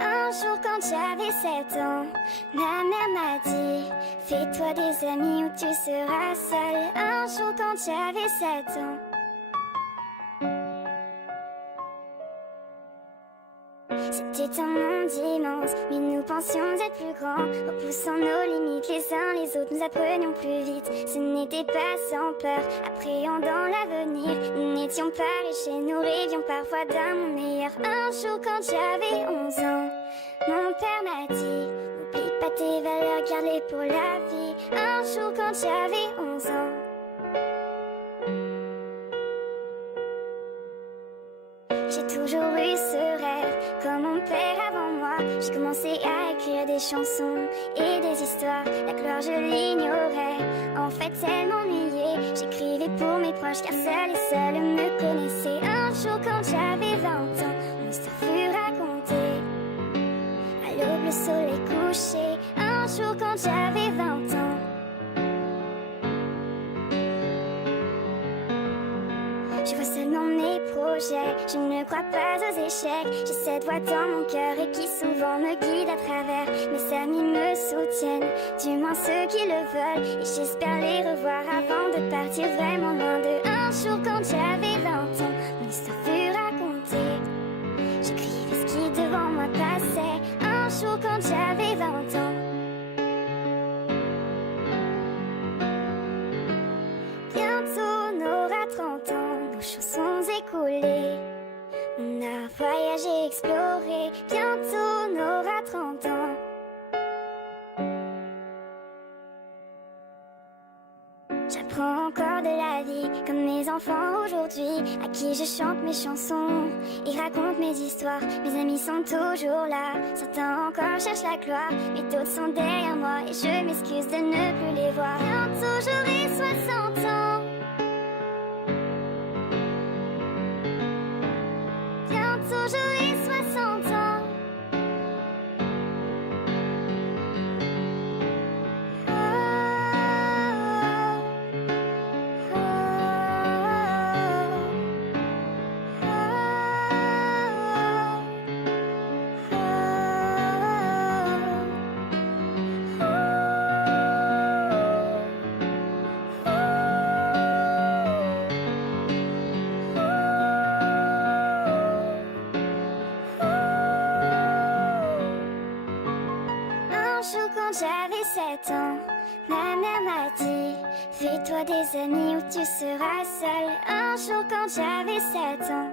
Un jour quand j'avais 7 ans, ma mère m'a dit: fais-toi des amis ou tu seras seule. Un jour quand j'avais 7 ans, c'était un monde immense, mais nous pensions être plus grands. Repoussant nos limites les uns les autres, nous apprenions plus vite. Ce n'était pas sans peur, appréhendant l'avenir. Nous n'étions pas riches et nous rêvions parfois d'un monde meilleur. Un jour quand j'avais 11 ans, mon père m'a dit: n'oublie pas tes valeurs, garde-les pour la vie. Un jour quand j'avais 11 ans, j'ai toujours eu ce rêve, comme mon père avant moi. J'ai commencé à écrire des chansons et des histoires. La gloire je l'ignorais, en fait elle m'ennuyait. J'écrivais pour mes proches car seuls et seuls me connaissaient. Un jour quand j'avais 20 ans, mon histoire fut racontée. À l'aube le soleil couché. Un jour quand j'avais 20 ans, je vois seulement mes projets, je ne crois pas aux échecs. J'ai cette voix dans mon cœur et qui souvent me guide à travers. Mes amis me soutiennent, du moins ceux qui le veulent. Et j'espère les revoir avant de partir vraiment loin d'eux. Un jour quand j'avais 20 ans, mon histoire fut racontée. J'écrivais ce qui devant moi passait. Un jour quand j'avais 20 ans, bientôt on aura 30 ans, nos chansons écoulées. On a voyagé, exploré, bientôt on aura 30 ans. J'apprends encore de la vie, comme mes enfants aujourd'hui, à qui je chante mes chansons et raconte mes histoires. Mes amis sont toujours là, certains encore cherchent la gloire, mais d'autres sont derrière moi et je m'excuse de ne plus les voir. Bientôt j'aurai 60 ans, bientôt j'aurai 60 ans. Un jour quand j'avais 7 ans, ma mère m'a dit: fais-toi des amis ou tu seras seule. Un jour quand j'avais 7 ans,